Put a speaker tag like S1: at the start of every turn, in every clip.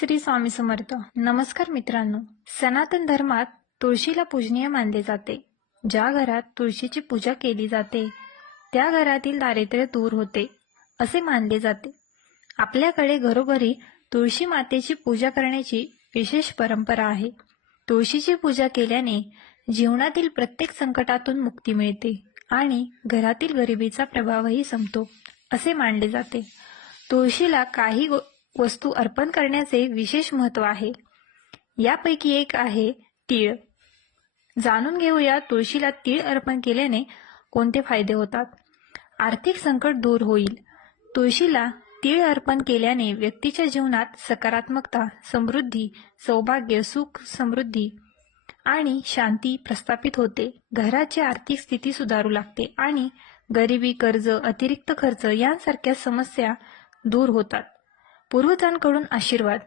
S1: श्री स्वामी समर्थ. नमस्कार मित्रांनो. सनातन धर्मात तुळशीला पूजनीय मानले जाते. ज्या घरात तुळशीची पूजा केली जाते त्या घरातील दारिद्र्य दूर होते असे मानले जाते. आपल्याकडे घरोघरी तुळशी मातेची पूजा करण्याची विशेष परंपरा आहे. तुळशीची पूजा केल्याने जीवनातील प्रत्येक संकटातून मुक्ती मिळते आणि घरातील गरिबीचा प्रभावही संपतो असे मानले जाते. तुळशीला काही गो- वस्तू अर्पण करण्याचे विशेष महत्त्व आहे. यापैकी एक आहे तीळ. जाणून घेऊया तुळशीला तीळ अर्पण केल्याने कोणते फायदे होतात? आर्थिक संकट दूर होईल. तुळशीला तीळ अर्पण केल्याने व्यक्तीच्या जीवनात सकारात्मकता समृद्धी सौभाग्य सुख समृद्धी आणि शांती प्रस्थापित होते. घराची आर्थिक स्थिती सुधारू लागते आणि गरिबी कर्ज अतिरिक्त खर्च यांसारख्या समस्या दूर होतात. पूर्वजांकडून आशीर्वाद.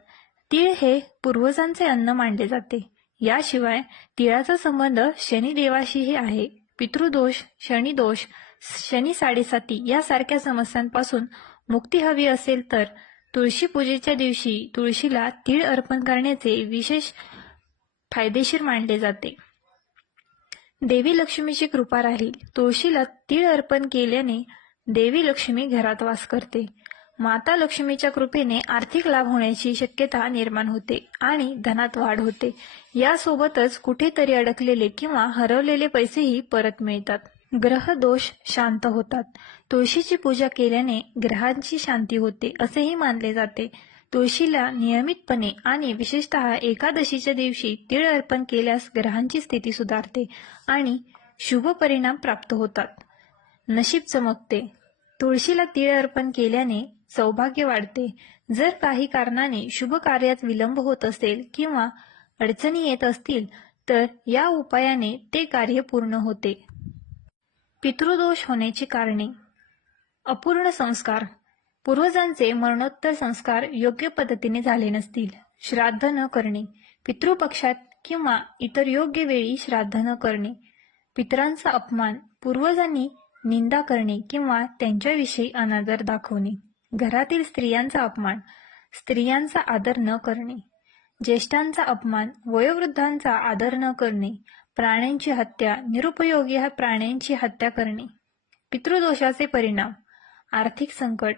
S1: तीळ हे पूर्वजांचे अन्न मानले जाते. याशिवाय तिळाचा संबंध शनिदेवाशीही आहे. पितृदोष शनिदोष शनी साडेसाती यासारख्या समस्यांपासून मुक्ती हवी असेल तर तुळशी पूजेच्या दिवशी तुळशीला तीळ अर्पण करण्याचे विशेष फायदेशीर मानले जाते. देवी लक्ष्मीची कृपा राहील. तुळशीला तीळ अर्पण केल्याने देवी लक्ष्मी घरात वास करते. माता लक्ष्मीच्या कृपेने आर्थिक लाभ होण्याची शक्यता निर्माण होते आणि धनात वाढ होते. यासोबतच कुठेतरी अडकलेले किंवा हरवलेले पैसेही परत मिळतात. ग्रह दोष शांत होतात. तुळशीची पूजा केल्याने ग्रहांची शांती होते असेही मानले जाते. तुळशीला नियमितपणे आणि विशेषतः एकादशीच्या दिवशी तीळ अर्पण केल्यास ग्रहांची स्थिती सुधारते आणि शुभ परिणाम प्राप्त होतात. नशीब चमकते. तुळशीला तीळ अर्पण केल्याने सौभाग्य वाढते. जर काही कारणाने शुभ कार्यात विलंब होत असेल किंवा अडचणी येत असतील तर या उपायाने ते कार्य पूर्ण होते. पितृदोष होण्याची कारणे. अपूर्ण संस्कार. पूर्वजांचे मरणोत्तर संस्कार योग्य पद्धतीने झाले नसतील. श्राद्ध न करणे. पितृपक्षात किंवा इतर योग्य वेळी श्राद्ध न करणे. पितरांचा अपमान. पूर्वजांनी निंदा करणे किंवा त्यांच्याविषयी अनादर दाखवणे. घरातील स्त्रियांचा अपमान. स्त्रियांचा आदर न करणे. ज्येष्ठांचा अपमान. वयोवृद्धांचा आदर न करणे. प्राण्यांची हत्या. निरुपयोगी प्राण्यांची हत्या करणे. पितृदोषाचे परिणाम. आर्थिक संकट.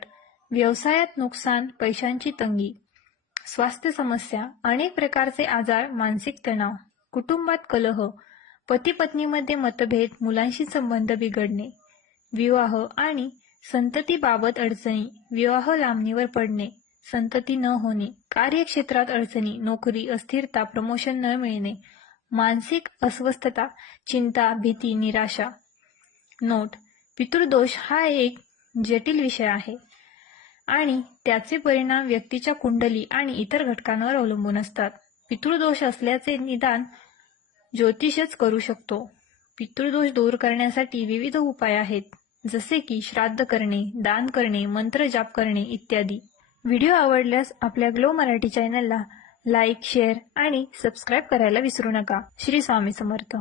S1: व्यवसायात नुकसान. पैशांची तंगी. स्वास्थ्य समस्या. अनेक प्रकारचे आजार. मानसिक तणाव. कुटुंबात कलह. पती पत्नीमध्ये मतभेद. मुलांशी संबंध बिघडणे. विवाह आणि संततीबाबत अडचणी. विवाह लांबणीवर पडणे. संतती न होणे. कार्यक्षेत्रात अडचणी. नोकरी अस्थिरता प्रमोशन न मिळणे. मानसिक अस्वस्थता चिंता भीती निराशा. नोट पितृदोष हा एक जटिल विषय आहे आणि त्याचे परिणाम व्यक्तीच्या कुंडली आणि इतर घटकांवर अवलंबून असतात. पितृदोष असल्याचे निदान ज्योतिषच करू शकतो. पितृदोष दूर करण्यासाठी विविध उपाय आहेत. जसे की श्राद्ध करणे दान करणे मंत्र जाप करणे इत्यादी. व्हिडिओ आवडल्यास आपल्या ग्लो मराठी चॅनलला लाईक शेअर आणि सबस्क्राईब करायला विसरू नका. श्री स्वामी समर्थ.